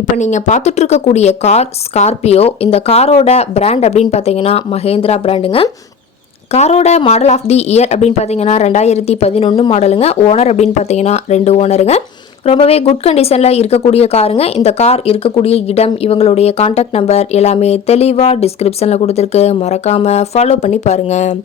இப்போ நீங்கள் பார்த்துட்ருக்கக்கூடிய car Scorpio இந்த காரோட பிராண்ட் அப்படின்னு பார்த்தீங்கன்னா மகேந்திரா பிராண்டுங்க காரோட மாடல் ஆஃப் தி இயர் அப்படின்னு பார்த்தீங்கன்னா ரெண்டாயிரத்தி பதினொன்று மாடலுங்க ஓனர் அப்படின்னு பார்த்தீங்கன்னா ரெண்டு ஓனருங்க ரொம்பவே குட் கண்டிஷனில் இருக்கக்கூடிய காருங்க. இந்த கார் இருக்கக்கூடிய இடம் இவங்களுடைய காண்டாக்ட் நம்பர் எல்லாமே தெளிவாக டிஸ்கிரிப்ஷனில் கொடுத்துருக்கு. மறக்காமல் ஃபாலோ பண்ணி பாருங்கள்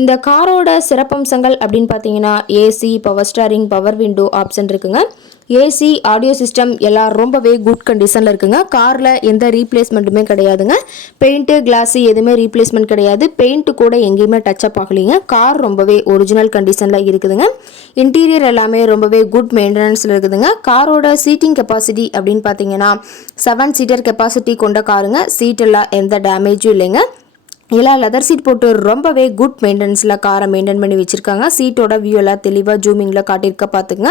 இந்த காரோட சிறப்பம்சங்கள் அப்படின்னு பார்த்தீங்கன்னா AC power steering power window option இருக்குங்க. ஏசி ஆடியோ சிஸ்டம் எல்லாம் ரொம்பவே குட் கண்டிஷனில் இருக்குங்க. காரில் எந்த ரீப்ளேஸ்மெண்ட்டுமே கிடையாதுங்க. பெயிண்ட்டு கிளாஸு எதுவுமே ரீப்ளேஸ்மெண்ட் கிடையாது. பெயிண்ட்டு கூட எங்கேயுமே டச் அப் ஆகலைங்க. கார் ரொம்பவே ஒரிஜினல் கண்டிஷனில் இருக்குதுங்க. இன்டீரியர் எல்லாமே ரொம்பவே குட் மெயின்டெனன்ஸில் இருக்குதுங்க. காரோட சீட்டிங் கெப்பாசிட்டி அப்படின்னு பார்த்தீங்கன்னா செவன் சீட்டர் கெப்பாசிட்டி கொண்ட காருங்க சீட் எல்லாம் எந்த டேமேஜும் இல்லைங்க. எல்லாம் லெதர் சீட் போட்டு ரொம்பவே குட் மெயின்டெனன்ஸில் காரை மெயின்டைன் பண்ணி வச்சுருக்காங்க. சீட்டோட வியூ எல்லாம் தெளிவாக ஜூமிங்கில் காட்டியிருக்க பார்த்துங்க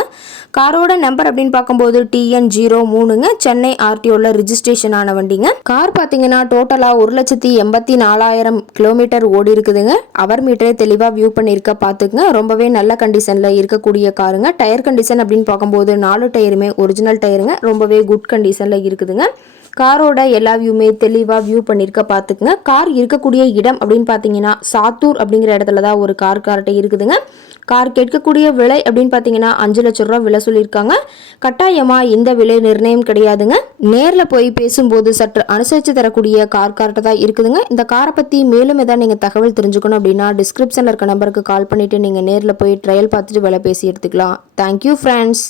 காரோட நம்பர் அப்படின்னு பார்க்கும்போது டிஎன் ஜீரோ மூணுங்க. சென்னை ஆர்டிஓவில் ரிஜிஸ்ட்ரேஷன் ஆன வண்டிங்க. கார் பார்த்தீங்கன்னா டோட்டலாக ஒரு லட்சத்தி எண்பத்தி நாலாயிரம் கிலோமீட்டர் ஓடி இருக்குதுங்க. அவர் மீட்டரே தெளிவாக வியூ பண்ணியிருக்க பார்த்துக்குங்க ரொம்பவே நல்ல கண்டிஷனில் இருக்கக்கூடிய காருங்க டயர் கண்டிஷன் அப்படின்னு பார்க்கும்போது நாலு டயருமே ஒரிஜினல் டயருங்க ரொம்பவே குட் கண்டிஷனில் இருக்குதுங்க. காரோட எல்லா வியூமே தெளிவாக வியூ பண்ணியிருக்க பார்த்துக்குங்க கார் இருக்கக்கூடிய இடம் அப்படின்னு பார்த்தீங்கன்னா சாத்தூர் அப்படிங்கிற இடத்துல தான் ஒரு கார் கார்ட்டை இருக்குதுங்க. கார் கேட்கக்கூடிய விலை அப்படின்னு பார்த்தீங்கன்னா அஞ்சு லட்ச ரூபா விலை சொல்லியிருக்காங்க. கட்டாயமாக இந்த விலை நிர்ணயம் கிடையாதுங்க. நேரில் போய் பேசும்போது சற்று அனுசரித்து தரக்கூடிய கார் கார்ட்டை தான் இருக்குதுங்க. இந்த காரை பற்றி மேலும் ஏதாவது நீங்கள் தகவல் தெரிஞ்சுக்கணும் அப்படின்னா டிஸ்கிரிப்ஷனில் இருக்க நம்பருக்கு கால் பண்ணிவிட்டு நீங்கள் நேரில் போய் ட்ரையல் பார்த்துட்டு விலை பேசி எடுத்துக்கலாம். Thank you friends